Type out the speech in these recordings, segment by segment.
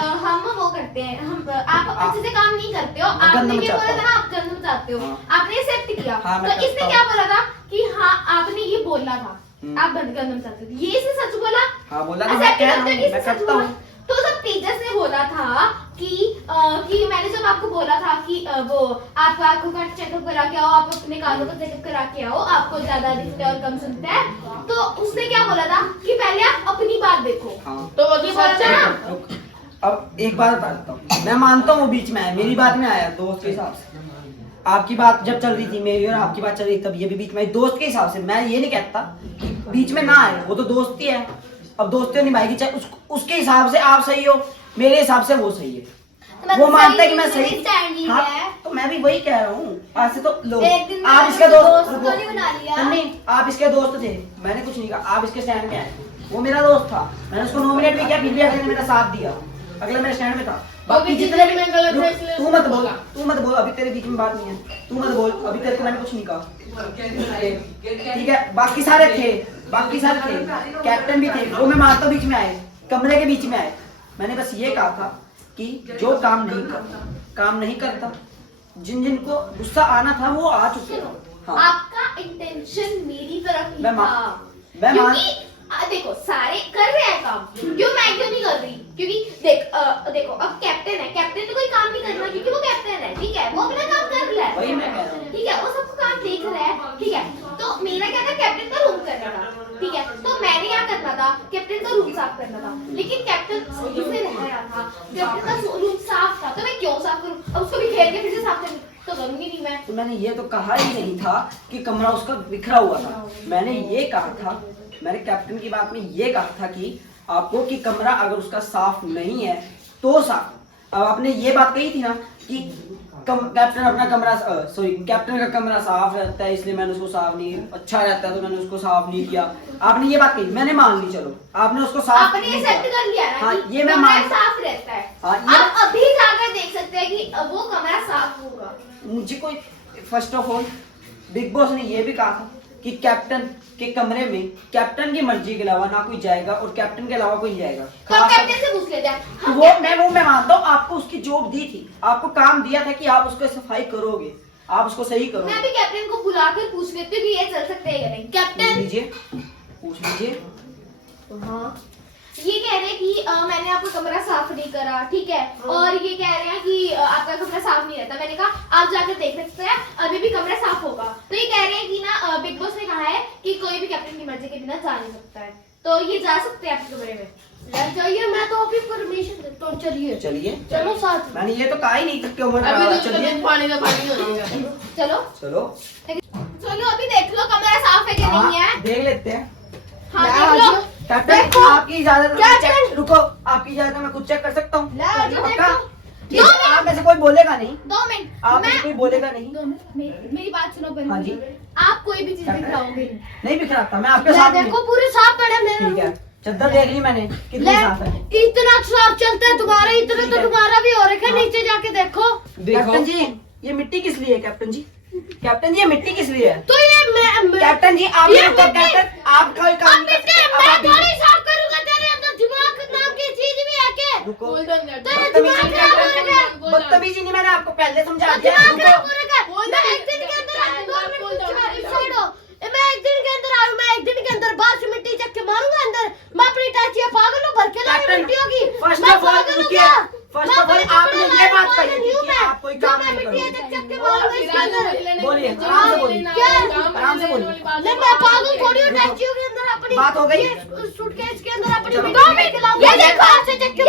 हम वो करते हैं, हम आप अच्छे से काम नहीं करते हो, आपने ये बोला था ना आप गंद मचाते हो, आपने एक्सेप्ट किया, तो इसने क्या बोला था कि हाँ आपने ये बोला था आप गंद मचाते हो, ये इसने सच बोला। हाँ बोला था, मैं कह रहा हूँ, मैं करता हूँ। तो जब तेजस ने बोला था कि मैंने जब आपको बोला था कि वो आप आंखों का चेकअप करा के आओ, आप अपने कानों का चेकअप करा के आओ, आपको ज्यादा दिखता है और कम सुनता है, तो उसने क्या बोला था कि पहले आप अपनी बात देखो। हाँ। तो वो बोला था ना। अब एक बात बताता हूँ, मैं मानता हूँ वो बीच में आया, मेरी बात में आया दोस्त के हिसाब से। आपकी बात जब चल रही थी मेरी और आपकी बात चल रही थी, तब ये भी बीच में दोस्त के हिसाब से, मैं ये नहीं कहता बीच में ना आए, वो तो दोस्ती है, अब दोस्ती निभाएगी, चाहे उसके हिसाब से आप सही हो, मेरे हिसाब से वो सही है, वो मानता है कि मैं सही। हाँ, तो मैं भी वही कह रहा हूँ, आज से तो लोग आप इसके दोस्त नहीं, आप इसके दोस्त थे, मैंने कुछ नहीं कहा, आप इसके स्टैंड में आए, वो मेरा दोस्त था, मैंने उसको नॉमिनेट भी किया, फिर भी अगले ने मेरा साथ दिया, अगला मेरे स्टैंड में था। बाकी जितने भी तू मत बोल, अभी तेरे बीच में बात नहीं है, तू मत बोल, अभी तेरे को मैंने कुछ नहीं कहा, ठीक है। बाकी सारे थे, कैप्टन भी थे, वो मैं मानता बीच में आए, कमरे के बीच में आए, मैंने बस ये कहा था कि जो काम नहीं करता, जिनको गुस्सा आना था वो आ चुके हैं। हाँ। आपका इंटेंशन मेरी तरफ ही था, मैं क्योंकि देखो सारे कर रहे हैं काम, क्यों मैं क्यों नहीं कर रही, क्योंकि देखो अब कैप्टन तो कोई काम नहीं करना, क्योंकि वो कैप्टन है, ठीक है, वो अपना काम कर रहा है, वही मैं कह रहा हूँ, ठीक है, वो सबको काम देख रहा है, ठीक है। तो मेरा क्या था, कैप्टन का रूम करना था, ठीक है, तो मैंने क्या करना था, कैप्टन का रूम साफ करना था, लेकिन कैप्टन सही से रह रहा था, कैप्टन का रूम साफ था, तो मैं क्यों साफ करूं, अब उसको भी घेर के फिर से साफ करना तो करूंगी नहीं मैं। तो मैंने ये तो कहा ही नहीं था कि कमरा उसका बिखरा हुआ था, मैंने ये कहा था, मैंने कैप्टन की बात में ये कहा था कि आपको कि कमरा अगर उसका साफ नहीं है तो साफ। अब आपने ये बात कही थी ना कि कैप्टन अपना कमरा कैप्टन का कमरा साफ रहता है इसलिए मैंने उसको साफ नहीं, अच्छा रहता है तो मैंने उसको साफ नहीं किया, आपने ये बात कही, मैंने मान ली, चलो आपने उसको साफ आपने एक्सेप्ट कर लिया ना। हाँ, ये मैं साफ रहता है। हाँ, आप अभी जाकर देख सकते हैं कि वो कमरा साफ होगा। मुझे कोई first of all big boss ने ये भी कहा था कि कैप्टन के कमरे में कैप्टन की मर्जी के अलावा ना कोई जाएगा और कैप्टन के अलावा कोई जाएगा। तो कैप्टन से पूछ लेते हैं। तो वो मैं मानता हूँ, आपको उसकी जॉब दी थी, आपको काम दिया था कि आप उसको सफाई करोगे, आप उसको सही करोगे। मैं भी कैप्टन को बुलाकर पूछ लेती हूँ कि ये चल सकते हैं या नहीं। कैप्टन पूछ लीजिए। हाँ, ये कह रहे हैं कि मैंने आपका कमरा साफ नहीं करा, ठीक है, और ये कह रहे हैं कि आपका कमरा साफ नहीं रहता। मैंने कहा आप जाकर देख सकते हैं, अभी भी कमरा साफ होगा। तो ये कह रहे हैं कि ना बिग बॉस ने कहा है कि कोई भी कैप्टन की मर्जी के बिना जा नहीं सकता है, तो ये जा सकते हैं आपके कमरे में, लग जाइए, मैं तो अभी परमिशन देता हूँ। चलिए चलो साथ। मैंने ये तो कहा ही नहीं कि पानी का पानी हो जाएगा। चलो अभी देख लो कमरा साफ है कि नहीं है, देख लेते हैं। हाँ देख लो। कैप्टन आपकी इजाजत, रुको, आपकी इजाजत मैं खुद चेक कर सकता हूँ। आप में से कोई बोलेगा नहीं, 2 मिनट, आप में से कोई बोलेगा नहीं। 2 मिनट मेरी बात सुनो पहले। हाँ जी। आप कोई भी चीज दिखाओगे नहीं बिखराता, मैं आपके साथ हूँ। देखो पूरे साफ पड़े मेरे। ठीक है, चद्दर देख ली मैंने कितनी साफ है। इतना साफ चलता है तुम्हारा, इतना तो तुम्हारा भी हो रखा है, नीचे जाके देखो। कैप्टन जी ये मिट्टी किस लिए है? कैप्टन जी ये मिट्टी किस लिए है? तो ये कैप्टन जी आप आप कोई काम मैं थोड़ी साफ करूंगा, तेरे अंदर दिमाग नाम की चीज भी है क्या? बदतमीजी नहीं, मैंने आपको पहले समझा दिया। मैं एक दिन के अंदर आऊँ, मैं एक दिन के अंदर बाहर से मिट्टी चक के मारूंगा अंदर, मैं अपनी टाचिया पागल हूँ, भर के लाने मिट्टी होगी। फर्स्ट ऑफ ऑल आपने ये बात कही थी कि आप कोई काम नहीं करोगे। बोलिए आराम से बोलिए। मैं पागल थोड़ी हूँ, टाचियों के अंदर अपनी बात हो गई। सूटकेस के अंदर अपनी मिट्टी, ये देखो ऐसे चक के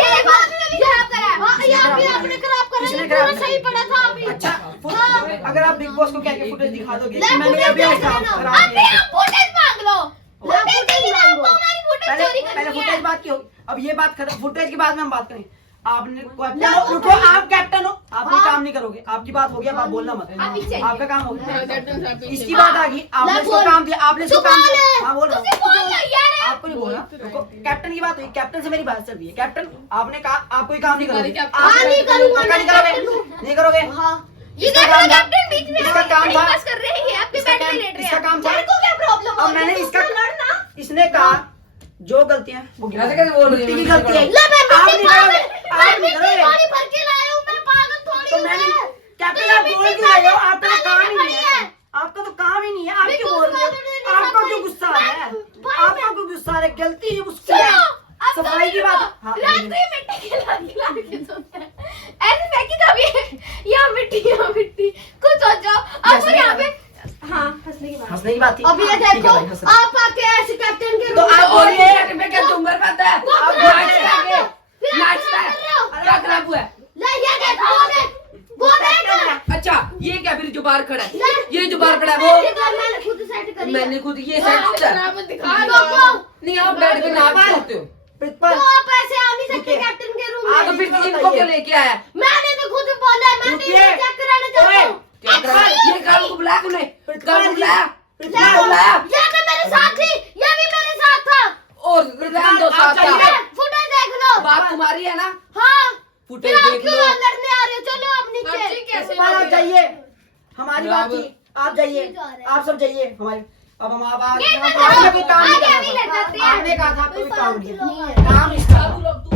आपने खराब करा, सही पड़ा था अभी। अच्छा अगर आप बिग बॉस को क्या फुटेज दिखा दोगे कि मैंने अभी फुटेज मांग लो, पहले फुटेज बात की होगी, अब ये बात खत्म, फुटेज के बाद में हम बात करें। आपने रुको, आप कैप्टन हो, आप कोई काम नहीं करोगे, आपकी बात होगी, अब आप बोलना मत, आपका काम हो गया। इसकी बात आ गई, आपने इसको काम दिया, आपने इसको काम दिया। हाँ बोल रहा हूँ, आपको नहीं बोलना। रुको, कैप्टन की बात हुई, कैप्टन से मेरी बात चल रही है। कैप्टन आपने कहा आप कोई काम नहीं करोगे, नहीं करोगे। इसका काम था, इसका काम था। अब मैंने इसने कहा जो गलतियां वो कैसे बोल रही है, की गलती है। आप नहीं हाँ, रात को ये मिट्टी खिला के सोता है। ऐसे फेंकी कभी है, यहाँ मिट्टी कुछ सोचो। अब हंसने यहाँ की पे हाँ हंसने की बात। हंसने की बात थी। अब ये ठीक है देखो भाई, हंस रहे। आप आके ऐसे कैप्टन के तो रूम आप में बोलिए मैं क्या झूमर खाता है वो आप खराब नाचता कर रहे है हो। फिर आप नाचता खराब कर रहे हो। है क्या खराब हुआ है ले ये देखो वो देख अच्छा ये क्या फिर जो बाहर खड़ा है ले। ये जो बाहर खड़ा है ये वो तो मैंने खुद सेट करी है। मैंने खुद ये सेट किया दिखा नहीं आप बैठ के नाच सकते हो प्रिंसिपल तो आप ऐसे आ नहीं सकते कैप्टन के रूम आप तो में। फिर इनको क्यों लेके आया मैंने तो खुद बोला मैंने रुकिए। इसे चेक कराने जाता हूँ। क्या कर रहा है ये गाल को बुलाया तूने गाल को बुलाया देखो, बुलाया ये तो मेरे साथ थी ये भी मेरे साथ था। और रहने दो साथ आप का फुटेज देख लो। बात तुम्हारी है ना हाँ फुटेज फिर आप देख क्यों लो लड़ने आ रहे हो? चलो आप नीचे। प्रिंसिपल आप जाइए, हमारी बात अब- थी, आप जाइए, आप सब जाइए हमारे। अब हम आप ये तो आपने कोई काम नहीं आगे भी करना लड़ जाते था। हैं। आपने कहा था कोई काम नहीं नहीं है। है। काम इसका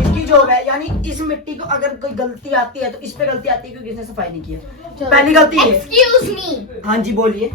इसकी जॉब है, यानी इस मिट्टी को अगर कोई गलती आती है तो इस पे गलती आती है क्योंकि इसने सफाई नहीं किया। पहली गलती है। एक्सक्यूज मी, हाँ जी बोलिए।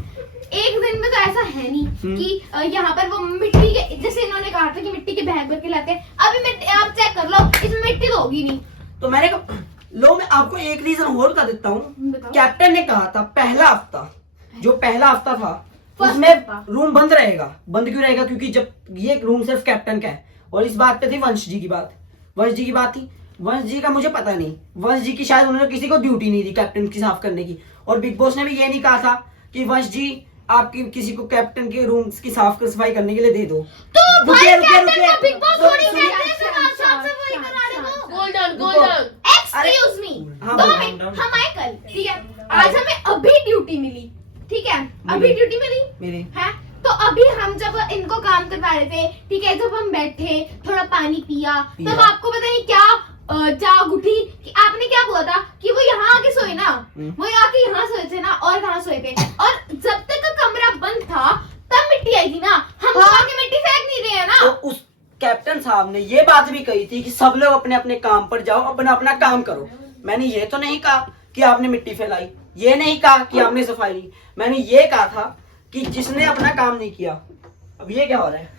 एक दिन में तो ऐसा है नहीं कि यहाँ पर वो मिट्टी के, जैसे इन्होंने कहा था कि मिट्टी के बैग भर के लाते हैं, अभी मिट्टी आप चेक कर लो, इसमें मिट्टी तो होगी नहीं। तो मैंने कहा लो मैं आपको एक रीजन और का देता हूँ। बताओ। कैप्टन ने कहा था पहला हफ्ता, जो पहला हफ्ता था First उसमें हफ्ता। रूम बंद रहेगा। बंद क्यों रहेगा? क्योंकि जब ये रूम सिर्फ कैप्टन का है। और इस बात पे थी वंश जी की बात, वंश जी की बात थी। वंश जी का मुझे पता नहीं, वंश जी की शायद उन्होंने किसी को ड्यूटी नहीं दी कैप्टन की साफ करने की। और बिग बॉस ने भी ये नहीं कहा था कि वंश जी आपकी किसी को कैप्टन के रूम्स की साफ सफाई करने के लिए दे दो। तो भाई रुकिए, कैप्टन को बिग बॉस थोड़ी सुनिए। कहते हैं फिर आप साफ सफाई कराने को। Golden golden. एक्सक्यूज मी, हाँ, 2 बोलो। मिनट हम आए कल, ठीक है, आज हमें अभी ड्यूटी मिली, ठीक है, अभी ड्यूटी मिली मेरे है। तो अभी हम जब इनको काम करवा रहे थे, ठीक है, जब हम बैठे थोड़ा पानी पिया, तब आपको पता नहीं क्या जाग उठी कि आपने क्या बोला था कि वो यहाँ आके सोए ना, वो आके यहाँ सोए थे ना, और कहाँ सोए थे। और जब तक कमरा बंद था तब मिट्टी आई थी ना, हम तो आके मिट्टी फेंक नहीं रहे हैं ना। तो उस कैप्टन साहब ने ये बात भी कही थी कि सब लोग अपने अपने काम पर जाओ, अपना अपना काम करो। मैंने ये तो नहीं कहा कि आपने मिट्टी फैलाई, ये नहीं कहा कि आपने सफाई नहीं, मैंने ये कहा था कि जिसने अपना काम नहीं किया। अब ये क्या हो रहा है?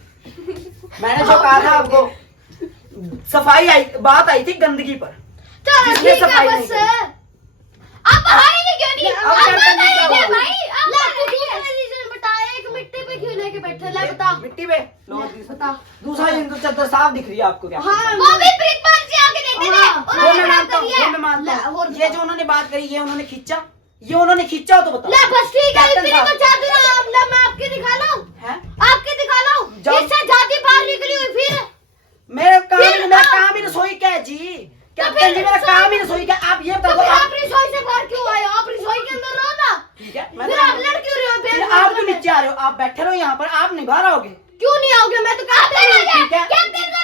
मैंने जो कहा था आपको, सफाई आई, बात आई थी गंदगी पर। चलो जिसने ठीक है सफाई नहीं बस। करी। आप आएंगे क्यों नहीं? अब आप कैप्टन ने क्या बताइए बोला? भाई, आप ला तू बताइए। दूसरा रीजन बता, एक मिट्टी पे क्यों लेके बैठे? ले बता मिट्टी पे बता। दूसरा इनको चद्दर साफ दिख रही है आपको क्या? हाँ वो भी प्रिंसिपल जी आके देते थे, हाँ, वो उन्होंने मैं खराब मानता हूँ, करी है। वो मैं मानता ला, हूँ। और ये जो उन्होंने बात करी, ये उन्होंने खींचा, ये उन्होंने खींचा हो तो बताओ। ले बस ठीक है, कैप्टन इतनी साहब। तो चादर आप ला, मैं आपके दिखा लाऊं, हैं? आपके दिखा लाऊं। जाओ। इससे ज्यादा बाहर निकली हुई फिर मेरा हाँ। काम ही रसोई का है जी। कैप्टन जी मेरा काम ही रसोई का है। आप ये तो बता फिर दो आप रसोई से बाहर क्यों आए? आप रसोई के अंदर रहो ना। ठीक है, फिर आप लड़ क्यों रहे हो? फिर आप क्यों नीचे आ रहे हो? आप बैठे रहो यहाँ पर, आप नहीं बाहर आओगे। क्यों नहीं आओगे? मैं तो कहते नहीं। ठीक है, कैप्टन को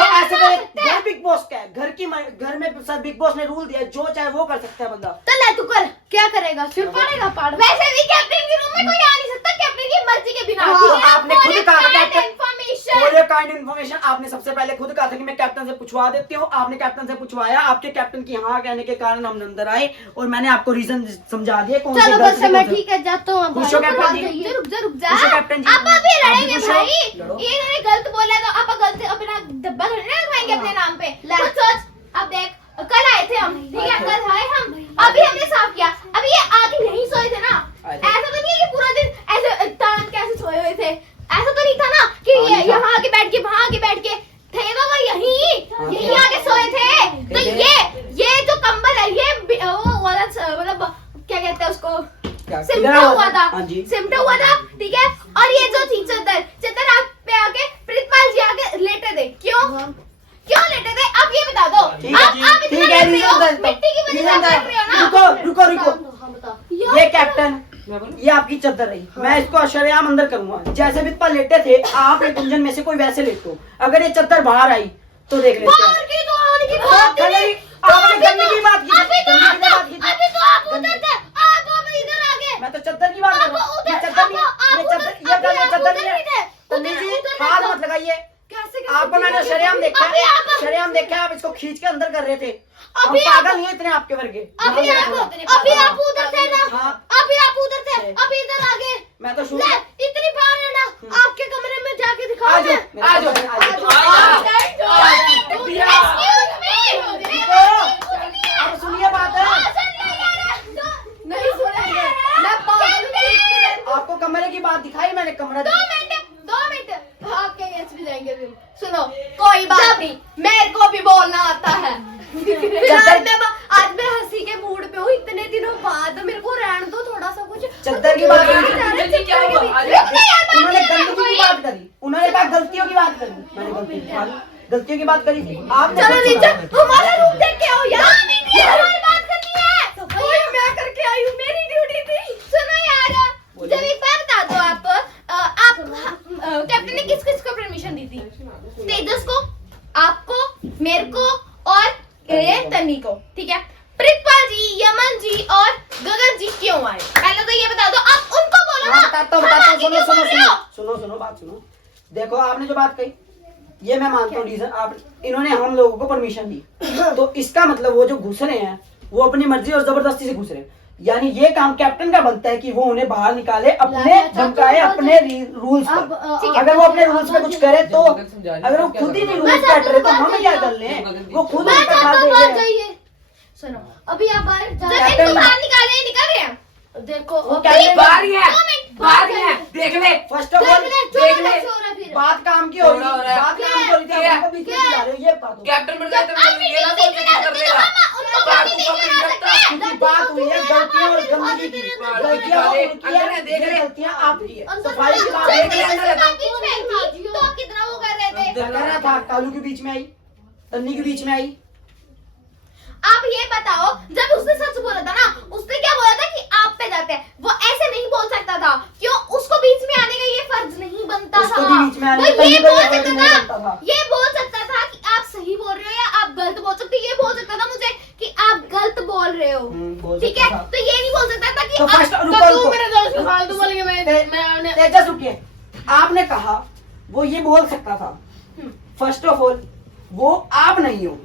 राज तो ऐसे तो घर बिग बॉस का है, घर में सर बिग बॉस ने रूल दिया है, जो चाहे वो कर सकता है बंदा। तो ले तू कर, क्या करेगा? सिर पाड़ेगा पाड़। वैसे भी कैप्टन के रूम में कोई आ नहीं सकता कैप्टन की मर्जी के बिना। हाँ, ठीक है? आपने खुद For कहा था your captain- information। For your kind information, आपने सबसे पहले खुद कहा था कि मैं कैप्टन से पूछवा देती हूँ। आपने कैप्टन से पूछवाया, आपके कैप्टन की हाँ कहने के कारण हम अंदर आए और मैंने आपको रीजन समझा दिए कौन से चलो गलत बस से मैं कौन से- ठीक है जाता हूँ। खुश हो कैप्टन जी? रुक जा खुश हो कैप्टन जी? आप अभी आप भी लड़ेंगे खुश हो? भाई। लड़ो। ये इन्होंने गलत बोला तो आप गलत अपना डब्बा थोड़ी ना रखवाएंगे अपने नाम पे। ले। कुछ सोच। अब देख, कल आए थे हम, ठीक है, कल आए हम, अभी हमने साफ किया, अभी ये आके यहीं सोए थे ना। आए थे। ऐसा तो नहीं है कि पूरा दिन ऐसे तान के ऐसे सोए हुए थे, ऐसा तो नहीं था ना कि हाँ, नहीं था। यहाँ आके बैठ के वहाँ आके बैठ के थे, तो वो हाँ, यहीं थे। आके सोए थे। तो थे। ये जो कंबल है, ये वो वाला मतलब क्या कहते हैं उसको, क्या? सिमटा किधर हुआ था, हाँ जी। सिमटा हुआ था, ठीक है। और ये जो थी चद्दर आप पे आके प्रिंसिपल जी आके लेटे थे। क्यों लेटे थे? आप ये बता दो। ठीक है जी, आप इतना ठीक है, लड़ रहे हो, रीजन दे- मिट्टी की वजह से आप लड़ रहे हो ना। रुको। हाँ बता। ये कैप्टन, ये आपकी चद्दर रही, मैं इसको शरेआम अंदर करूंगा। जैसे भी इतना लेटे थे, आप एक गुंजन में से कोई वैसे लेटो। अगर ये चद्दर बाहर आई तो देख लेते बाहर हैं। की तो आने की बात ही नहीं। आपने गंदगी की बात की थी, अभी तो गंदगी की बात की थी। अभी तो आप उधर थे, आप इधर आ गए। मैं तो चद्दर की बात कर रहा हूँ। ये चद्दर नहीं, ये चद्दर नहीं है। तन्वी जी हाथ मत लगाइए। आपको मैंने शरेआम देखा है, आप इसको खींच के अंदर कर रहे थे। हम अभी पागल नहीं है इतने आपके वर्गे। अभी आप उधर थे ना। हाँ। अभी आप उधर थे, अभी इधर आ गए। मैं तो शुरू ले इतनी बार है ना, आपके कमरे में जाके दिखाओ आ जाओ, मैं। आ जाओ, अब सुनिए बात है, नहीं सुनेंगे, मैं पागल हूँ। आपको कमरे की बात दिखाई मैंने, कमरा 2 मिनट भाग के अगेंस्ट भी जाएंगे फिर। सुनो, कोई बात नहीं, मेरे को भी बोलना आता है। आज मैं हंसी के मूड पे हूँ, इतने दिनों बाद मेरे को रहने दो थोड़ा सा कुछ। चद्दर की बात करी, क्या हुआ? उन्होंने गंदगी की बात करी, उन्होंने कहा गलतियों की बात करी, मैंने गलतियों की बात करी थी। आपने चलो खुद नीचे सुना। हमारा रूम देख के आओ यार। हमारी बात करनी है। वही मैं करके आई हूँ, मेरी ड्यूटी थी। सुनो यार, जब एक बार बता दो आप कैप्टन ने किस किस को परमिशन दी थी? तेजस को, आपको, मेरे को और तन्नी को, ठीक है? प्रितपाल जी, यमन जी और गगन जी क्यों आए? पहले तो ये बता दो, आप उनको बोलो ना। बताता हूँ, हम आगे क्यों बोल रहे हो? सुनो बात सुनो। देखो आपने जो बात कही ये मैं मानता हूँ रीजन, आप इन्होंने हम लोगों को परमिशन दी, तो इसका मतलब वो जो घुस रहे हैं वो अपनी मर्जी और जबरदस्ती से घुस रहे हैं, यानी ये काम कैप्टन का बनता है कि वो उन्हें बाहर निकाले, अपने धमकाए अपने रूल्स पर। अगर वो अपने रूल्स पे कुछ करे तो, अगर वो खुद ही नहीं रूल्स पे हट रहे तो हम क्या कर लें? वो खुद मैं उनका चाहता साथ हूँ दे बात रहे हैं। जाइए। सुनो, अभी आप बाहर जब जा- इनको बाहर निकाले निकल रहे हैं। देखो वो अभी- क्या- बाहर ही है, बाहर ही है, देख ले। फर्स्ट ऑफ ऑल देख ले। बात काम की हो रही थोड़ा हो रहा है। बात काम की हो रही थी, आप हमको बीच में ला रहे हो, ये बात हो। कैप्टन बन जाए तो ये ना सोच के कर लेगा। बाहर को पकड़ सकता। क्योंकि बात हुई है गलतियां और गंदगी की, गलतियां और उनकी है, अंदर देख ये ले। गलतियां आपकी है। अंदर सफाई की बात देख है। ले, अंदर तो आप कितना वो कर रहे थे? कह रहा था कालू के बीच में आई, तन्नी के बीच में आई। आप ये बताओ, जब उसने सच बोला था ना, उसने क्या बोला था कि आप पे जाते हैं, वो ऐसे नहीं बोल सकता था। क्यों? उसको बीच में आने का ये फर्ज नहीं बनता उसको था। भी बीच में आने वो का ये तन्नी बोल को ये फर्ज सकता नहीं था, बनता था। ये बोल सकता था कि आप सही बोल रहे हो या आप गलत बोल सकते हो। ये बोल सकता था मुझे कि आप गलत बोल रहे हो, बोल ठीक सकता है? था। तो ये नहीं बोल सकता था कि तो आप- फर्स्ट रुको मेरे दोस्त को फालतू बोलेंगे, मैं तेजस रुकिए, आपने कहा वो ये बोल सकता था। फर्स्ट ऑफ ऑल वो आप नहीं हो,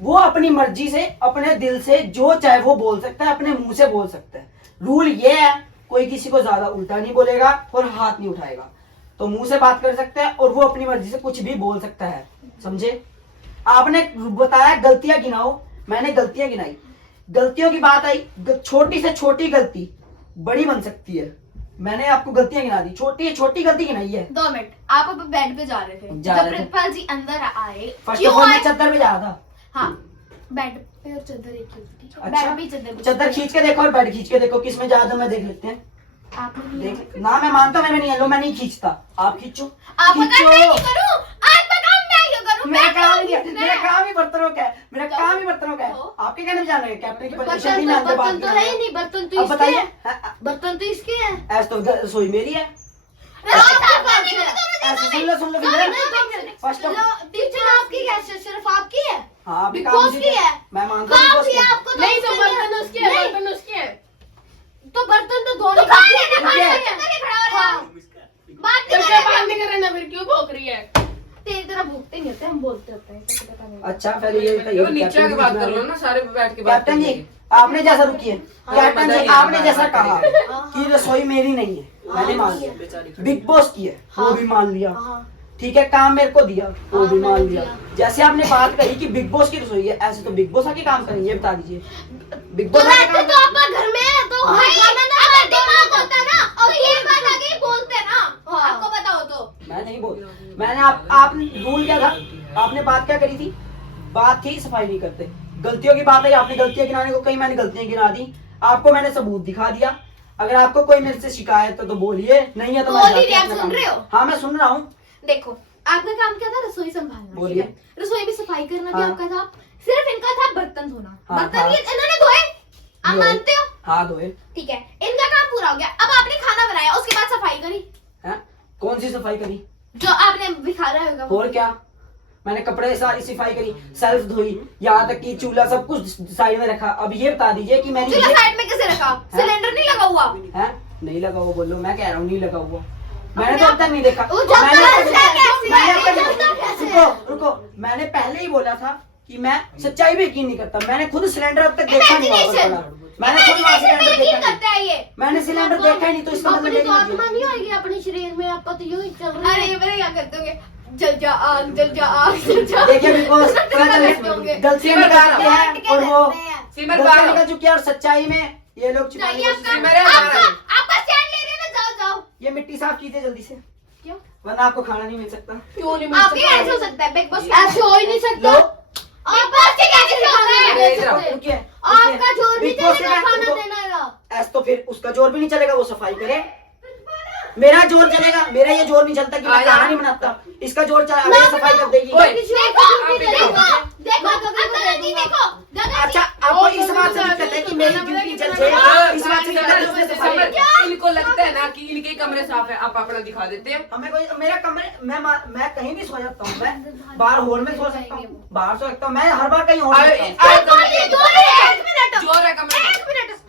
वो अपनी मर्जी से अपने दिल से जो चाहे वो बोल सकता है, अपने मुंह से बोल सकता है। रूल ये है कोई किसी को ज्यादा उल्टा नहीं बोलेगा और हाथ नहीं उठाएगा, तो मुंह से बात कर सकता है और वो अपनी मर्जी से कुछ भी बोल सकता है, समझे? आपने बताया गलतियां गिनाओ, मैंने गलतियां गिनाई, गलतियों की बात आई, छोटी से छोटी गलती बड़ी बन सकती है, मैंने आपको गलतियां गिना दी, छोटी गलती गिनाई है। 2 मिनट, आप अब बेड पे जा रहे थे जा जब रहे थे। प्रितपाल जी अंदर आए। फर्स्ट क्यों ऑफ ऑल आए? मैं चद्दर में जा रहा था। हाँ, बेड पे और चादर एक ही होती है। अच्छा, बेड पे चादर चद्दर खींच के देखो और बेड खींच के देखो, किसमें ज्यादा मैं देख लेते हैं। आपने नहीं देख ना, मैं मानता हूँ मैं नहीं लो, मैं नहीं खींचता, आप खींचो। आप बता खींचो। मैं क्यों करूं? आप बताओ मैं क्यों करूं? मेरा मैं काम क्यों ही है, खींचना मेरा है? काम ही बर्तनों का है, मेरा काम ही बर्तनों का है। तो? आपके कहने में जाना है कैप्टन की परमिशन थी, मैं आपसे बात बर्तन तो कर है रहा ही हूँ। नहीं, बर्तन तो अब इसके बताइए, हैं। बर्तन तो इसके हैं। ऐसे तो रसोई मेरी है। ऐसे सुन लो फर्स्ट ऑफ टीचर आपकी है, सिर्फ आपकी है। हाँ अभी बिग काम बॉस मुझे की क्या- है। मैं मानता हूँ काम बिग बॉस भी की है। आपको तो नहीं तो उसके बर्तन लिए- उसके है, नहीं, बर्तन उसके है। तो बर्तन तो धोने खा के लेना, खा ठीक है। लेना, चक्कर ही खड़ा हो रहा है। बात जब नहीं से कर बात रहे नहीं कर रहे ना, फिर क्यों भौंक रही है? तेरी तरह भूखते नहीं होते, हम बोलते होते हैं, तो पता नहीं। अच्छा पहले ये बताइए नीचे कैप्टन आके के बात बीच कर में लो ना, सारे बैठ के बात कैप्टन जी कर आपने जैसा रुकी है, कैप्टन जी बताइए, आपने हाँ, जैसा हाँ, कहा हाँ, कि रसोई मेरी नहीं है, मैंने मान लिया, बिग बॉस की है वो हाँ। भी मान लिया, हाँ। ठीक है, काम मेरे को दिया वो हाँ, भी मान मैंने लिया। दिया। जैसे आपने बात कही कि बिग बॉस की रसोई है, ऐसे तो बिग बॉस आके काम करेंगे, ये बता दीजिए बिग तो बॉस आके रहते काम तो आपका घर में है, तो हाँ। हमें खाना ना अगर दिमाग होता ना और ये बात आगे बोलते ना, हाँ। आपको पता हो तो। मैं नहीं बोल, मैंने आप रूल क्या था, आपने बात क्या करी थी, बात थी सफाई नहीं करते, गलतियों की बात है, आपने गलतियां गिनाने को कही, मैंने गलतियां गिना दी, आपको मैंने सबूत दिखा दिया। अगर आपको कोई मेरे से शिकायत है तो बोलिए, नहीं है तो मैं बोल ही जाके रही, आप अपना सुन काम- रहे हो? हाँ मैं सुन रहा हूँ। देखो, आपका काम क्या था? रसोई संभालना, बोलिए। ठीक है? रसोई में सफाई करना भी हाँ। आपका था, सिर्फ इनका था बर्तन धोना। हाँ, बर्तन हाँ। ये इन्होंने धोए, आप धोए। मानते हो? हाँ धोए ठीक है, इनका काम पूरा हो गया। अब आपने खाना बनाया, उसके बाद सफाई करी, हैं? कौन सी सफाई करी जो आपने बिखारा होगा वो। और क्या, मैंने कपड़े सारी सफाई करी, सेल्फ धोई, यहाँ तक कि चूल्हा सब कुछ साइड में रखा। अब ये बता दीजिए कि मैंने चूल्हा ये साइड में कैसे रखा? सिलेंडर नहीं लगा हुआ? है नहीं लगा हुआ, बोलो, मैं कह रहा हूँ नहीं लगा हुआ, मैंने तो अब तक नहीं देखा। वो जलता मैंने कैसे है? मैंने अब तक- जलता कैसे है? रुको रुको, मैंने पहले ही बोला था कि मैं सच्चाई पे यकीन नहीं करता। मैंने खुद सिलेंडर अब तक देखा नहीं वहाँ पर पड़ा। मैंने खुद वहाँ सिलेंडर देखा करता नहीं। है ये। मैंने सिलेंडर देखा ही नहीं, तो इसका मतलब अपनी मेरी तो मर्जी आत्मा है। नहीं आएगी अपने शरीर में, आप तो यूं ही चल रहे अरे हैं। ये पता क्या करते होंगे, जल जा आग, जल जा आग, जल जा। देखिए बिकॉज करते होंगे। गलतियां निकालते हैं और वो सिमर गलतियां बाहर निकल चुकी है और सच्चाई में ये लोग छुपाने की चाहिए कोशिश आपका कर रहे हैं। आपका स्टैंड ले रहे हैं ना, जाओ जाओ। ये मिट्टी साफ कीजिए जल्दी से, क्यों? वरना आपको खाना नहीं मिल सकता। क्यों नहीं आप ही ऐसे हो सकता है, बिग बॉस ऐसे हो ही नहीं सकता। लो बिग बॉस के कैसे होता है? रुकिए, आपका जोर भी बिग बॉस के चलेगा बाद खाना उनको- देना है। ऐसे तो फिर उसका जोर भी नहीं चलेगा, वो सफाई करे। मेरा जोर चलेगा, मेरा ये जोर नहीं चलता कि मैं आया। खाना नहीं बनाता। इसका जोर चला, अगर ये सफाई कर देगी। ओए, अच्छा आपको इस बात से दिक्कत है कि मेरी ड्यूटी चल जाए, इस बात से दिक्कत है उसने सफाई कर दी। इनको लगता है ना कि इनके कमरे साफ है, आप अपना दिखा देते हैं। हमें कोई मेरा कमरे मैं कहीं भी सो सकता हूँ। मैं बाहर हॉल में सो सकता हूँ, बाहर सो सकता हूँ, मैं हर बार कहीं हो सकता हूँ। जोर है कमरे में।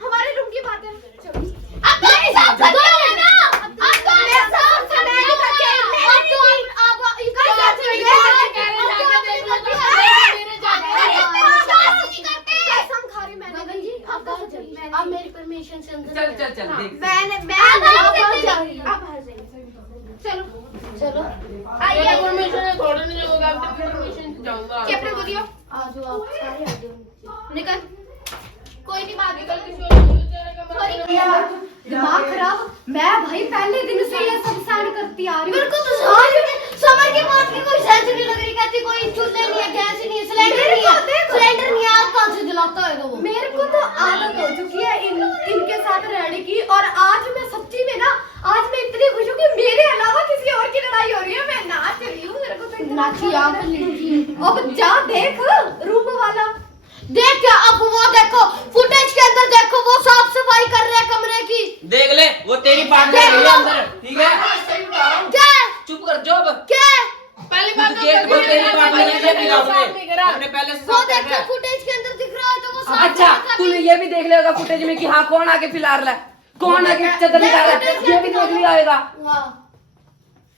हमारे रूम की बात है। अब मेरे साथ चल रहे ना, अब तो मेरे साथ चले करके अब तो आप इधर जाते हो, इधर कह रहे जाके देख लो, मेरे जाके करते हैं। कसम खा रही मैं गगन जी, आप मेरी परमिशन से अंदर चल चल चल देख। मैं बाहर जा रही हूं। आप बाहर जाइए, चलो चलो आइए। परमिशन है, थोड़ा नहीं होगा, आपकी परमिशन से जाऊंगा। कैप्टन बोलियो, आ जाओ आप सारे आ जाओ। निकल। कोई नहीं बात निकल निकल। किसी और को तेरे कमरे में। दिमाग खराब। मैं भाई पहले दिन से ये सब साइड करती आ रही हूँ। बिल्कुल तो समर की बात की कोई सेंस नहीं लग रही, कहती कोई चूल्हे नहीं है, गैस नहीं है, सिलेंडर नहीं है, सिलेंडर नहीं है, आग कहाँ से जलाता है वो? मेरे को तो आदत हो चुकी है इनके साथ रहने की। और आज मैं सच्ची में ना, आज मैं इतनी खुश हूँ कि मेरे अलावा किसी और की लड़ाई हो रही है। मैं नाच रही हूँ, मेरे को तो नाची आप अब जा देख रूम वाला देख क्या। अब वो देखो फुटेज के अंदर देखो, वो साफ सफाई कर रहे हैं कमरे की। देख ले, वो तेरी पार्टनर है अंदर, ठीक है? क्या चुप कर जो अब। क्या पहली बात तो गेट पर तेरी पार्टनर है, ये भी साफ आपने नहीं करा। हमने पहले से वो साफ कर देखो रखा है। फुटेज के अंदर दिख रहा है तो वो साफ अच्छा सफाई तूने ये भी देख लेगा फुटेज में कि हाँ कौन आके फिला रहा है, कौन आके चदर निकाल रहा है, ये भी देख लिया होगा। हाँ।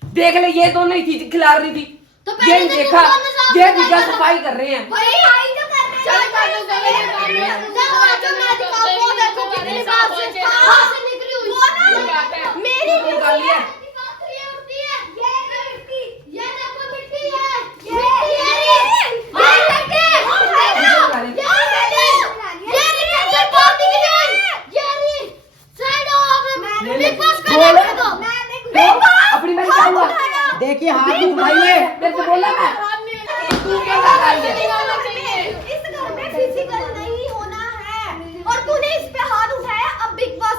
देख ले, ये दोनों ही थी खिला रही थी, तो ये पहले नहीं तो देखा, तुम दोनों साफ ये सफाई भी क्या करो। सफाई कर रहे हैं। भाई आई तो कर रहे हैं। चल कर दो, कर दो। जाओ आके मैं दिखाऊं, वो देखो कितनी बात से हाथ से निकली हुई। वो ना मेरी भी निकाल लिया। बात ये उड़ती है, ये मिट्टी, ये देखो मिट्टी है, ये मिट्टी है, ये चद्दर बहुत दिख रही है, ये रही साइड ऑफ बिग बॉस का बोलो। नाम दो। बिग बॉस अपनी मैं जाऊंगा। देखिए हाथ की उठाइए। तेरे से बोला मैं, तू क्या कर रहा है? इस घर में फिजिकल नहीं होना है और तूने इस पे हाथ उठाया। अब बिग बॉस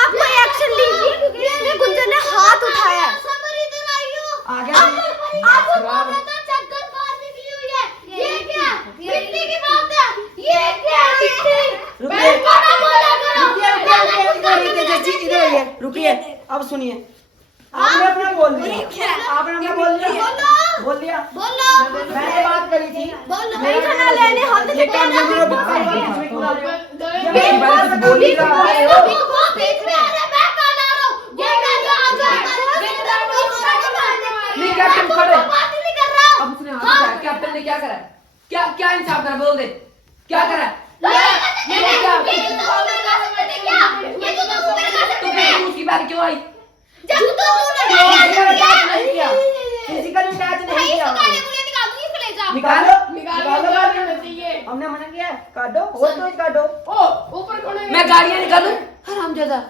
आप कोई एक्शन लीजिए। इसने गुंजन ने हाथ उठाया। समर इधर आइयो। आ गया। आप बोल रहे थे चक्कर बाहर निकली हुई है, ये क्या मिट्टी की बात है, ये क्या मिट्टी? रुकिए। बड़ा बोला करो। इधर आइए, रुकिए। अब सुनिए, आपने अपना बोल दिया, आपने अपना बोल दिया, बोल दिया। बोलो मैंने बात करी थी। बोलो मेरी खाना लेने हाथ ये काम जो मेरा बिग बॉस बीच में खुला रहे हो। ये मेरी बात से बोल ही रहा है। बिग बॉस बीच में आ रहा है, मैं कहाँ आ रहा हूँ? ये मैं जो आज नहीं कैप्टन खड़े। बात ही नहीं कर रहा। अब उसने हाथ उठाया, कैप्टन ने क्या करा है? क्या क्या इंसाफ करा, बोल दे क्या करा है? ये जो तुम मेरे घर से बैठे क्या? ये जो तुम मेरे घर से तू फिर उसकी बात क्यों आई? जब तूने फिजिकल अटैच नहीं किया, फिजिकल अटैच नहीं किया। निकाल दूंगी, इसे ले जा। निकालो, निकालो, निकालो क्या बाहर। करना चाहिए? हमने मना किया है, काटो हो तो ही काटो। ओ ऊपर कौन है? मैं गाड़ियां निकालूं? हरामजादा।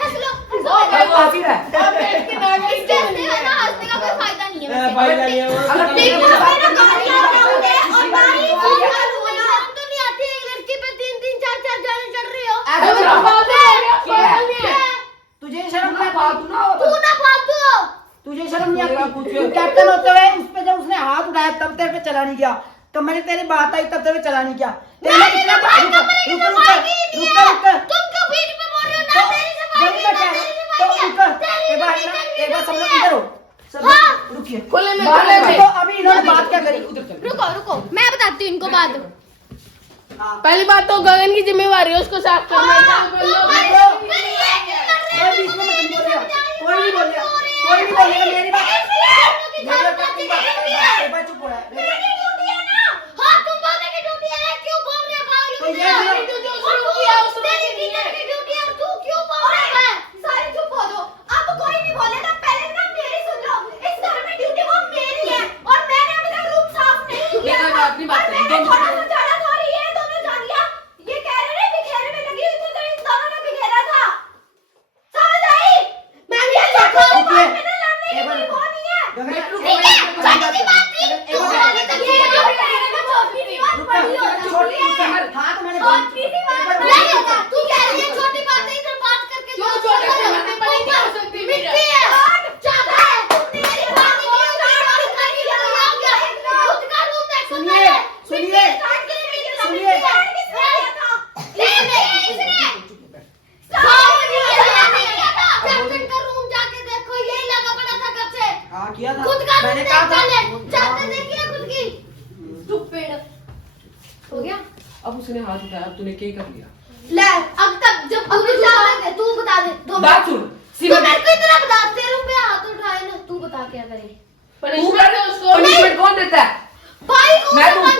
हंस लो, हंस लो। अब वो हंसी रहा है। आप बैठ के नागिन इसके हंसने का ना, हंसने का कोई फायदा नहीं है वैसे। फायदा नहीं है वो। अगर बिग ठीक बॉस है, मेरा काम कर रहे हो और ना ही फोन कर रहे हो। शर्म तो नहीं आती है एक लड़की पे 3-3 4-4 जाने चढ़ रही हो। ऐसा अरे करो। बात है, पागल नहीं है। तुझे शर्म ना नहीं फालतू ना हो। तू ना फालतू हो। तुझे शर्म नहीं बोलेगा आती? कुछ। तू कैप्टन होते हुए उस पे जब उसने हाथ उठाया तब तेरे पे चला नहीं गया, तो मैंने तेरी बात आई तब तेरे पे चला नहीं किया। तेरे मेरी इतना सफाई रुक कमरे की रुक रुक सफाई की नहीं रुक है। रुक तुम क्यों बीच में बोल रहे हो? ना तेरी सफाई वही की, मैं ना कह तेरी रहा हूँ। सफाई तो की। रुक, तेरी एक बार भी ना, तेरी एक बार सब लोग भी इधर हो, सब हाँ। लोग रुकिए। खुले में, बात खुले है, में। तो अभी इन्होंने बात क्या करी? रुको रुको, मैं बताती हूँ इनको बात। हाँ, पहली बात तो गगन की जिम्मेवारी है उसको साफ करना है। हाँ, बोल लो। फिर ये क्यों कर रहे हो? कोई बीच में मत बोलिएगा, कोई नहीं बोलिएगा, कोई नहीं बोलिएगा मेरी बात। भी झाड़ू पोछी की ड्यूटी है। एक बार चुप हो यार। मेरी ड्यूटी है ना। हाँ तुम बोलने की ड्यूटी है, क्यों बोल रहे हो भाई? तो ये मेरी ड्यूटी उसने किया, उसने तेरी की है। टीचर की ड्यूटी है, तू क्यों बोल रहा है? सारे चुप हो जाओ। अब कोई नहीं बोलेगा, पहले ना मेरी सुन लो। इस घर में ड्यूटी वो मेरी है और मैंने अभी तक रूम साफ नहीं किया। ये कोई बात नहीं, बात और करें। मैंने थोड़ा सा झाड़ा था और ये दोनों जान लिया। ये कह रहे हैं बिखेरे में लगी हुई थी तो इन दोनों ने बिखेरा था। समझ आई? मैं भी ये देखो रुकिए। मैंने लड़ने की कोई वो नहीं है। गगन, ठीक है, छोटी सी बात थी। तू बोले तो ये जो कह रहे हैं छोटी सी बात बड़ी हो छोटी जाती सी है। बात, हाँ तो मैंने छोटी सी बात नहीं होता। तू कह रही है छोटी बात नहीं, तो बात करके क्यों जो छोटे कर से रहे हो, मरने पड़े, क्या हो सकती है मेरा? मिट्टी है, चादर है, तुमने मेरी बात नहीं की, उतार कर ही लगा गया। खुद का रूम देख, सुनिए, सुनिए, सुनिए। कैप्टन का रूम जाके देखो, यही लगा पड़ा था कब से। हाँ किया था खुद का रूम मैंने देख कहा था पहले, चादर देखिए खुद की। Stupid। हो गया? अब उसने हाथ उठाया, अब तूने क्या कर लिया? ले, अब तक जब तू बता दे। दो बात सुन, तू सीमा मेरे को इतना बता, तेरे पे हाथ उठाए ना, तू बता क्या करे। पनिशमेंट है उसको। पनिशमेंट कौन देता है? भाई मैं ऊपर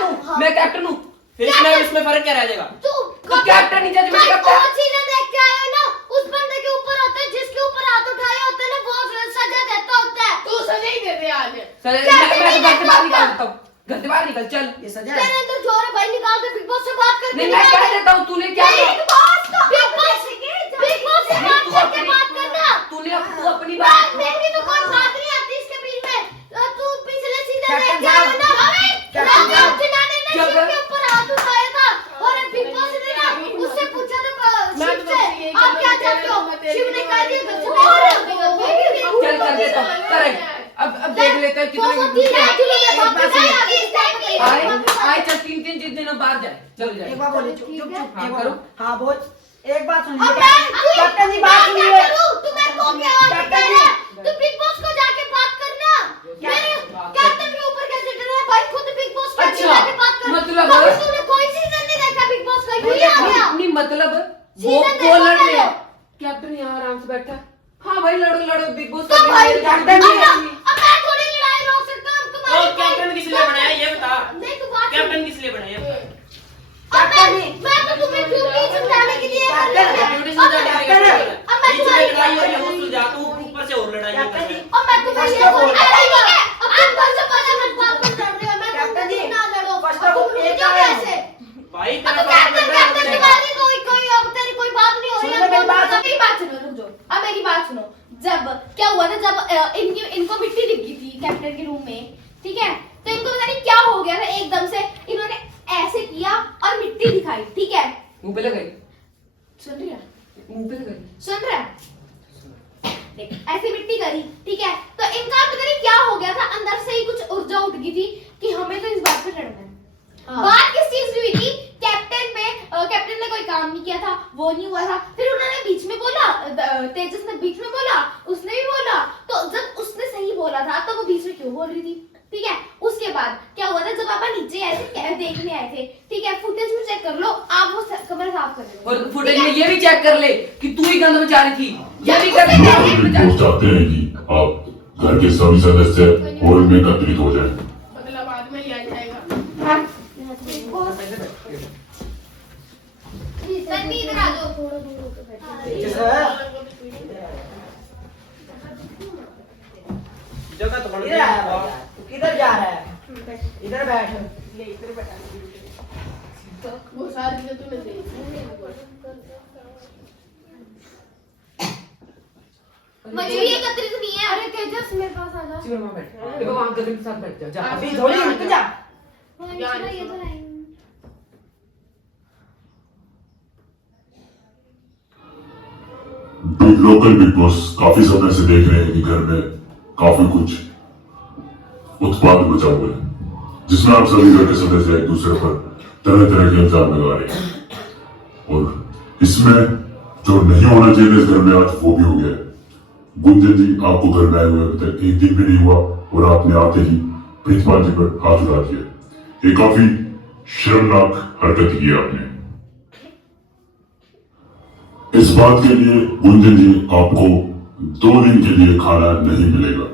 दूं, हाँ। मैं कैप्टन हूँ। फिर इसमें फर्क क्या रह जाएगा? तू तो कैप्टन ही जजमेंट भाई करता है। कौन चीजें देख के आए हो ना, उस बंदे के ऊपर होता है, जिसके ऊपर हाथ उठाए होते हैं ना, वो सजा देता होता है। तू सजा ही दे दे आज। सर कैप्टन मैं नहीं तो घर से बाहर देता निकाल देता हूँ, घर से बाहर निकल चल। ये सजा है तेरे अंदर जोर है भाई, निकाल दे, बिग बॉस से बात करके नहीं मैं कह देता हूँ, तूने क्या बिग किया? बॉस से बात करके बात करना। तूने तू अपनी बात बात मेरी तो कोई बात नहीं आती इसके बीच में। तू पिछले सीजन कैप्टन देख के आया ना, कैप्टन राम साहब। चिनाने ने क्या शिव कर- के ऊपर हाथ उठाया था और बिग बॉस ने ना उससे पूछा था मैं शिव तो से, बस यही आप क्या कहना चाहते हो? मैं तेरी शिव ने की कह दिया बात गलत नहीं है। चल कर देता हूँ, करेक्ट। अब देख लेते हैं कितने आए चल 3-3 जिस दिन बाहर जाए चल जाए। एक बार बोले चुप चुप चुप हाँ, एक बार करो। हाँ बोल एक बात सुनिए अब मैं कैप्टन जी बात सुनिए तू मेरे को क्या आवाज दे रहा है? तू बिग बॉस को जाके बात करना। मेरे कैप्टन के ऊपर कैसे डर रहा है भाई? खुद बिग बॉस को अच्छा, जाके बात कर। मतलब- कभी तूने कोई सीजन नहीं देखा बिग बॉस का? ये आ गया। नहीं मतलब सीजन वो देखो लड़ रहे पहले। हैं। कैप्टन यहाँ आराम से बैठा है। हाँ भाई लड़ो लड़ो बिग बॉस तो भाई कैप्टन जी। अब मैं थोड़ी लड़ाई रोक सकता हूँ तो तुम्हारी। कैप्टन किस लिए बनाया ये बता। नहीं तू बात कैप्टन किस लिए बनाया ये बता। अब मैं तो तुम्हें ड्यूटी समझाने के लिए कर रही हूँ। ड्यूटी समझा के अब मैं बीच में तुम्हारी लड़ाई हो रही है वो सुलझा तू ऊपर से और लड़ाई कर रहा है। और मैं तुम्हें ये बोल अरे ठीक है, अब तुम घर से पहले मत बात कर रहे हो। मैं कैप्टन जी, तुमसे ना लड़ो। फर्स्ट अब ऑफ तुम ऑल, एक क्यों आया ऐसे? भाई अब तेरा तो बाप कैप्टन बंदा है, कैप्टन बंदा है। तुम्हारी कोई अब तेरी कोई बात नहीं हो रही सुनो है। मेरी बात। मेरी बात सुनो, रुक जाओ। अब मेरी बात सुनो। जब क्या हुआ था, जब इनको मिट्टी दिख गई थी कैप्टन के रूम में, ठीक है, तो इनको पता नहीं क्या हो गया था, एकदम से इन्होंने ऐसे किया और मिट्टी दिखाई, ठीक है। मुंह पे लगाई, सुन रही है? मुंह पे लगाई। सुन रहा है? देख ऐसी मिट्टी करी, ठीक है, तो इनका पता नहीं क्या हो गया था, अंदर से ही कुछ ऊर्जा उठ गई थी कि हमें तो इस बात पे लड़ना है। बात किस चीज की हुई थी? कैप्टन ने कोई काम नहीं किया था, वो नहीं हुआ था, फिर उन्होंने बीच में बोला, तेजस ने बीच में बोला, उसने भी बोला, तो जब उसने सही बोला था तो वो बीच में क्यों बोल रही थी? ठीक है, उसके बाद क्या हुआ था, जब आप नीचे ऐसे देखने आए थे, ठीक है, फुटेज में चेक कर लो, आप वो कमरा साफ कर लो। और फुटेज में ये भी चेक कर ले कि तू ही गंद मचा रही थी। ये भी कर बिग बॉस चाहते हैं कि आप घर के सभी सदस्य हॉल में एकत्रित हो जाएं। अगला बाद में लिया जाएगा। सन्नी इधर आ जाओ। जगह तो बन इधर आया भाई, किधर जा रहा है? इधर बैठ। वो सारी चीजें तूने देखी। मछली एकत्रित नहीं है। अरे तेजस मेरे पास आ जा। शिविर में बैठ, देखो वहां गगन के साथ बैठ जा। जा अभी थोड़ी रुक जा। ये तो लाइन। बिग बॉस काफी समय से देख रहे हैं कि घर में काफी कुछ उत्पाद बचा हुआ है, जिसमें आप सभी घर के सदस्य एक दूसरे पर तरह तरह के इल्जाम लगा रहे हैं। और इसमें जो नहीं होना चाहिए था इस घर में आज वो भी हो गया है। गुंजन जी आपको घर में आए हुए अभी तक एक दिन भी नहीं हुआ और आपने आते ही प्रिंसिपाल जी पर हाथ उठा दिया। ये काफी शर्मनाक हरकत की आपने। इस बात के लिए गुंजन जी आपको 2 दिन के लिए खाना नहीं मिलेगा।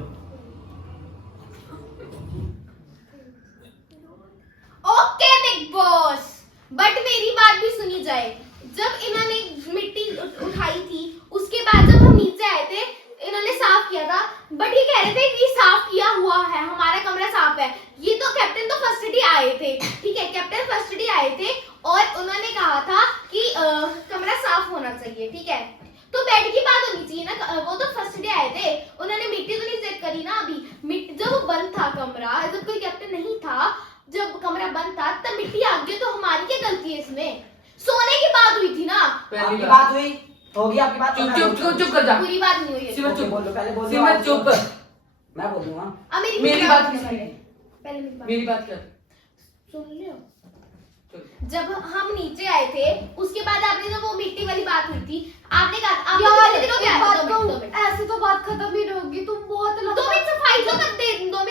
ओके बिग बॉस, बट मेरी बात भी सुनी जाए। जब इन्होंने मिट्टी उठाई थी उसके बाद जब हम नीचे आए थे इन्होंने साफ किया था, बट ये कह रहे थे कि साफ किया हुआ है, हमारा कमरा साफ है। ये तो कैप्टन तो फर्स्ट डे आए थे, ठीक है, कैप्टन फर्स्ट डे आए थे और उन्होंने कहा था कि कमरा साफ होना चाहिए, ठीक है, तो बेड की बात होनी चाहिए ना। वो तो फर्स्ट डे आए थे, उन्होंने मिट्टी तो नहीं चेक करी ना अभी। जब बंद था कमरा, जब कोई कैप्टन नहीं था, जब कमरा बंद था तब मिट्टी आ गई, तो हमारी क्या गलती है इसमें? सोने की बात हुई थी ना। आपकी बात हुई होगी, आपकी बात चुप चुप चुप चुप कर जा। पूरी बात नहीं हुई है। सिमर चुप बोलो, पहले बोलो। सिमर चुप। मैं बोलूंगा। अब मेरी बात नहीं सुनी। पहले मेरी बात कर। सुन लियो। जब हम नीचे आए थे उसके बाद आपने जब वो मिट्टी वाली बात हुई थी, आपने कहा यार, कितने दिनों के आए थे? बात 2 कहूं, मिनट। ऐसे तो बात खत्म ही नहीं होगी, तुम बहुत 2 मिनट सफाई तो कर दे दो।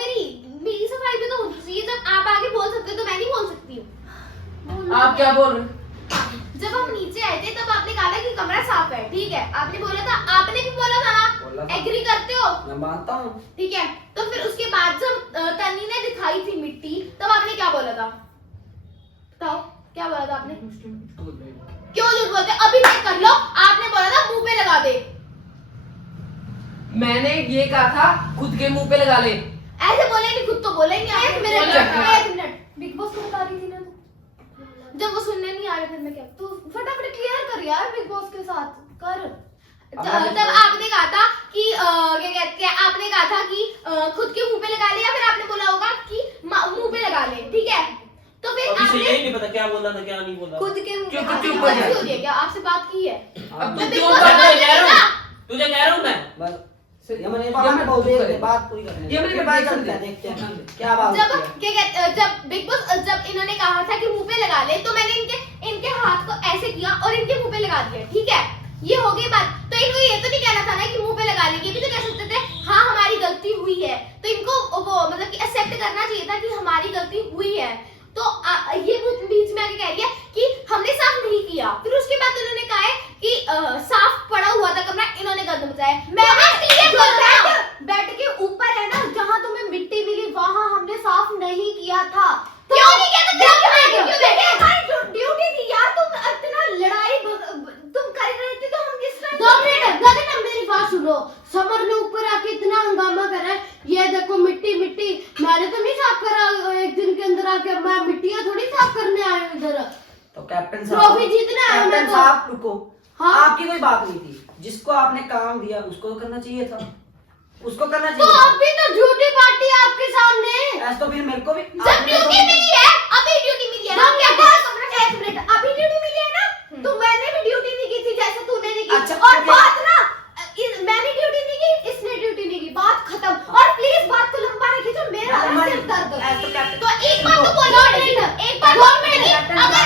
मेरी सफाई भी तो होनी चाहिए। जब आप आगे बोल सकते हो तो मैं नहीं बोल सकती हूँ। आप क्या बोल रहे हो? जब हम नीचे आए थे तब आपने कहा था कि कमरा साफ है, ठीक है, आपने बोला था, आपने भी बोला था बोला ना, था। एग्री करते हो? मैं मानता हूँ। ठीक है, तो फिर उसके बाद जब तन्नी ने दिखाई थी मिट्टी तब आपने क्या बोला था? बताओ क्या बोला था आपने? क्यों झूठ बोलते? अभी चेक कर लो, आपने बोला था मुंह पे लगा दे। मैंने ये कहा था खुद के मुंह पे लगा ले। ऐसे बोले नहीं, खुद तो बोले नहीं। एक मिनट, बिग बॉस को बता रही थी ना तू। जब वो सुनने नहीं आ रहे फिर मैं क्या? तू फटाफट क्लियर कर यार बिग बॉस के साथ कर। तब आपने कहा था कि क्या कहते हैं, आपने कहा था कि खुद के मुंह पे लगा ले, या फिर आपने बोला होगा कि मुंह पे लगा ले, ठीक है, तो फिर अभी से आपने यही नहीं पता क्या बोला था क्या नहीं बोला। खुद के चुप चुप आपने चुप गलती हो हो रही है क्या? आपसे बात की है? अब मैं तू बिग क्यों बॉस कर से रहा बात है? नहीं ना। तुझे कह रहा हूँ मैं। बस ये मैंने बोल दिया, बात पूरी करनी है। ये मैंने फिर बात चलते कर हैं, दी। देखते हैं क्या बात जब होती है। क्या कहते जब बिग बॉस जब इन्होंने कहा था कि मुंह पे लगा ले, तो मैंने इनके हाथ को ऐसे किया और इनके मुंह पे लगा दिया, ठीक है, ये हो गई बात। तो इनको ये तो नहीं कहना था ना कि मुंह पे लगा ले, ये भी तो कह सकते थे हाँ हमारी गलती हुई है, तो इनको वो मतलब कि एक्सेप्ट करना चाहिए था कि हमारी गलती हुई है। तो ये बीच में आके कह रही है कि हमने साफ नहीं किया, फिर उसके बाद उन्होंने कहा है कि साफ पड़ा हुआ था कमरा, इन्होंने गंद मचाया। मैंने क्लियर बोल रहा हूं। बेड के ऊपर है ना जहाँ तुम्हें मिट्टी मिली, वहाँ हमने साफ नहीं किया था। क्यों नहीं किया? तो क्यों बैठे? हमारी ड्यूटी थी यार, तुम इतना लड़ाई तुम कर रहे थे तो हम किस तरह 2 मिनट गगन, मेरी बात सुनो। समर ने ऊपर आके इतना हंगामा करा है, ये देखो मिट्टी मिट्टी, मैंने तो नहीं साफ करा एक दिन के अंदर आके, मैं मिट्टियां थोड़ी साफ करने आई हूँ इधर। तो कैप्टन ट्रॉफी जीतने आया मैं कैप्टन तो। साहब रुको, हाँ। आपकी कोई बात नहीं थी, जिसको आपने काम दिया उसको तो करना चाहिए था, उसको करना तो चाहिए था। अभी तो झूठी पार्टी है आपके सामने। ऐसा तो फिर मेरे को भी जब ड्यूटी मिली है, अभी ड्यूटी मिली है ना, तुम क्या बात कर रहे? एक मिनट, अभी ड्यूटी मिली है ना, तो मैंने भी ड्यूटी नहीं की थी जैसे तूने नहीं की। अच्छा, और ओके। बात ना मैंने ड्यूटी नहीं की, इसने ड्यूटी नहीं की, बात खत्म। और प्लीज बात को लंबा नहीं खींचो, मेरा ना सिर दर्द है। ऐसा तो कैप्टन तो एक बात तो बोलो, एक बात बोल मेरी, अगर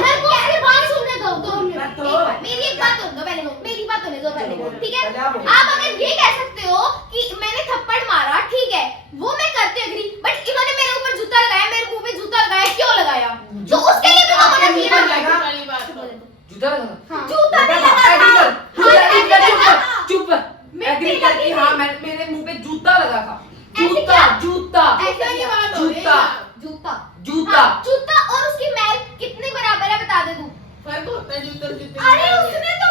मेरे को उसकी बात सुनने दो 2 मिनट। मैं तो एक बात, मेरी एक बात सुन दो पहले, मेरी बात होने दो पहले, ठीक है? पहले आप बोलो। आप अगर ये कह सकते हो कि मैंने थप्पड़ मारा, ठीक है, वो मैं करती एग्री, बट इन्होंने मेरे ऊपर जूता लगाया, मेरे मुंह पे जूता लगाया, क्यों लगाया? तो उसके लिए भी तो होना चाहिए ना। लगा। वाली बात करो। जूता लगा। हाँ। जूता नहीं एग्री लगा कर। था। तू एग्री कर, चुप हाँ, कर, चुप कर। एग्री कर कि हाँ मेरे मुंह पे जूता लगा था। ऐसे जूता क्या? जूता ऐसा की बात हो रही है जूता। यार। जूता जूता। हाँ, जूता और उसकी मैल कितने बराबर है बता दे तू। फर्क होता है जूते और जूते अरे में। उसने तो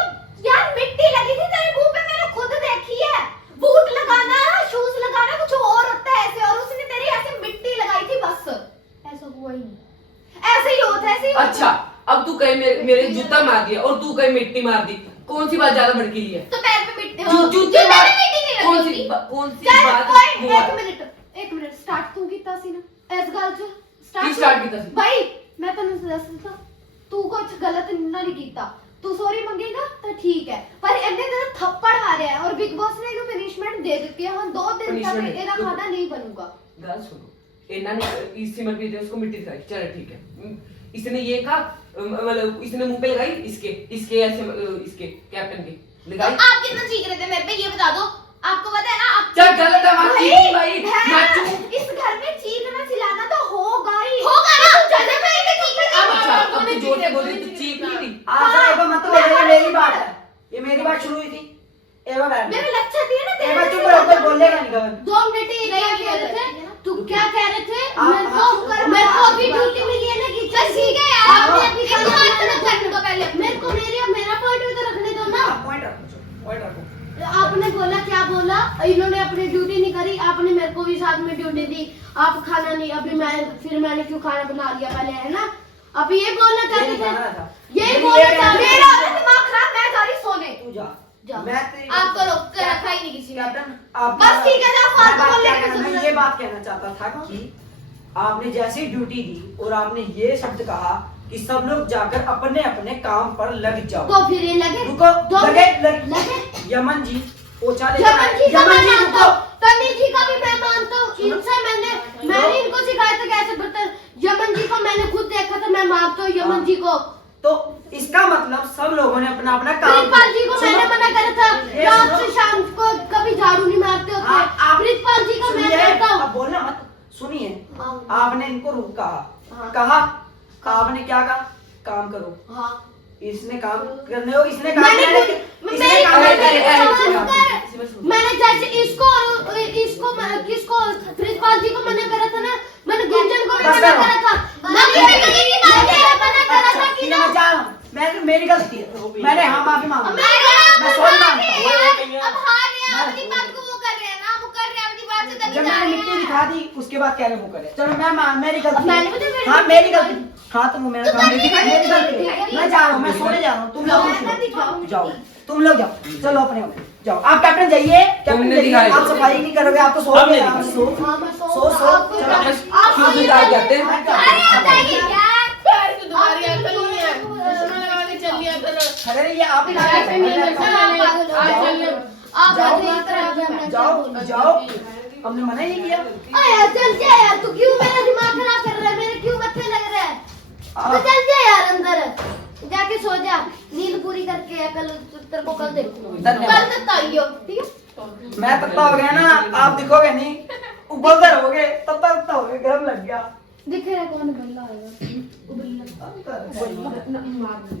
यार मिट्टी लगी थी तेरे मुंह पे, मैंने खुद देखी है। बूट लगाना, शूज लगाना कुछ और होता है ऐसे, और उसने तेरी ऐसे मिट्टी लगाई थी, बस ऐसा हुआ ही नहीं। ऐसे ही होता है, ऐसे ही होता है। अच्छा अब तू कहीं मेरे जूता मार दिया और तू कहीं मिट्टी मार दी, कौन सी बात ज्यादा भड़कीली है? तो पैर पे मिट्टी जूते मार मिट्टी नहीं कौन लगी सी होती। कौन सी चल बात ओए, हुआ? एक मिनट स्टार्ट तू ਕੀਤਾ ਸੀ ਨਾ ਇਸ ਗੱਲ 'ਚ ਕੀ start ਕੀਤਾ ਸੀ? ਭਾਈ ਮੈਂ ਤੈਨੂੰ ਦੱਸਦਾ, ਤੂੰ ਕੁਝ ਗਲਤ ਨਹੀਂ ਕੀਤਾ, ਤੂੰ ਸੌਰੀ ਮੰਗੇਗਾ ਤਾਂ ਠੀਕ ਹੈ, ਪਰ ਇਹਨੇ ਤੇਰਾ ਥੱਪੜ ਮਾਰਿਆ ਹੈ ਔਰ ਬਿਗ ਬॉस ਨੇ ਇਹਨੂੰ ਪਨਿਸ਼ਮੈਂਟ ਦੇ ਦਿੱਤੀ ਹੈ, ਹੁਣ 2 ਦਿਨ ਤੱਕ Punishment ਇਹਦਾ तो- ਖਾਣਾ नहीं बनूगा। गल सुनो, इन्होंने इस सिमर भी दे उसको मिट्टी दिखाई, चलो ठीक है। इसने ये कहा मतलब इसने मुंह पे लगाई, इसके ऐसे इसके कैप्टन के तो लगाई। आप कितना चीख रहे थे मेरे पे, ये बता दो। आपको पता है ना आप चल गलत है बात की भाई, है, नाचू। इस घर में चीखना चिल्लाना तो होगा ही। होगा ना, जैसे मैं इसे चीख रही अब थी। अच्छा आप अब दोनों तू जोर से चीखें, बोली दोनों तो चीख चीखें। नहीं थी। हाँ सर मत बोलो, ये मेरी बात है, ये मेरी बात शुरू हुई थी। एवा बैठ मेरे लच्छा दिए ना एवा तेरे चुप रहो, कोई बोलेगा नहीं गगन। 2 मिनट ये क्या कह रहे थे? तू क्या कह रहे थे? आप- मेरे को अभी ड्यूटी मिली ड्यूटी थी, आप खाना नहीं, अभी मैंने क्यों खाना बना लिया पहले, है ना? आप ये बोलना चाहते थे, यही बोलना चाहते थे। मेरा दिमाग खराब, मैं जा रही सोने। तू जा जा। मैं तेरी आपको रोक कर रखा ही नहीं किसी ने। कैप्टन आप बस ठीक है, जा, फालतू मैं बात बोलने क्या की कहना- मैं जरूरत ये बात कहना चाहता था कि आपने जैसे ही ड्यूटी दी और आपने ये शब्द कहा कि सब लोग जाकर अपने अपने काम पर लग जाओ। तो फिर ये लगे रुको, तो लगे लगे। यमन जी पोछा ले यमन जी का मैं यमन जी मानता रुको। हूँ, तमीज जी का भी मैं मानता हूँ। इनसे मैंने इनको सिखाया था कैसे बर्तन। यमन जी को मैंने खुद देखा था, मैं मानता हूँ यमन जी को। तो इसका मतलब सब लोगों ने अपना अपना काम प्रिंसिपल जी को सुनो, मैंने मना करा था, ये रात सुनो। से शाम को कभी झाड़ू नहीं मारते हाँ, होते। आप- प्रिंसिपल जी को मैं सुनिए, कहता हूँ। अब बोलना मत, सुनिए हाँ। आपने इनको रुक कहा हाँ। कहा आपने क्या कहा, काम करो। हाँ। इसने काम करने हो, इसने काम मैंने करने खुद- इसने मेरी काम बात करने समझकर मैंने जैसे इसको और किसको प्रिंसिपल जी को मना करा था ना, मैंने गुंजन को भी बस मना करो। करा था। मैंने मना करा था कि ठीक है, मैं जा रहा हूँ, मैं मेरी गलती है, मैंने हाँ माफी मांगी, मैं मैं सॉरी मांगता हूँ। अब हार रहे हैं, अपनी बात को वो कर रहे हैं ना, वो कर रहे हैं अपनी बात से तभी जब जा मैंने रहे मिट्टी हैं। दिखा दी उसके बाद कह रहे वो करे, चलो मेरी गलती मैंने है। मुझे मेरी हाँ गलती मेरी है। गलती, हाँ तो वो मेरा काम मेरी गलती है। मैं जा रहा हूँ, मैं सोने जा रहा हूँ, तुम लोग जाओ, तुम लोग जाओ, चलो अपने अपने जाओ। आप कैप्टन जाइए, कैप्टन तुमने जाइए, दिखाई आप सफाई नहीं करोगे, आप तो सो हमने गए, दिखाई। आप सो हाँ, मैं सो सो सो आपको चलो, आप क्यों सोइए दिखाई पहले। देते हैं? मैं अरे जाता हूँ। बताइए यार। पैर की तुम्हारी अकल नहीं है, चश्मा लगा के चल लिया करो। अरे ये आप ऐसे नहीं है, चलो, आप पागल हो आज जाओ। चलिए। आप जाओ, ऐसे ही तरह जाओ जाओ, हमने मना ही नहीं किया। अरे चल जा यार, तू क्यों मेरा दिमाग खराब कर रहा है, मेरे क्यों मत्थे लग रहा है? तो आप- चल जा यार अंदर, जाके सो जा, नींद पूरी करके कल तेरे को कल देखूंगा। धन्यवाद। कल तक आइयो, ठीक है? मैं तत्ता हो गया ना, आप दिखोगे नहीं, उबलते रहोगे, तत्ता हो गए, गर्म लग गया। दिख रहा है कौन बल्ला आएगा? बल्ला।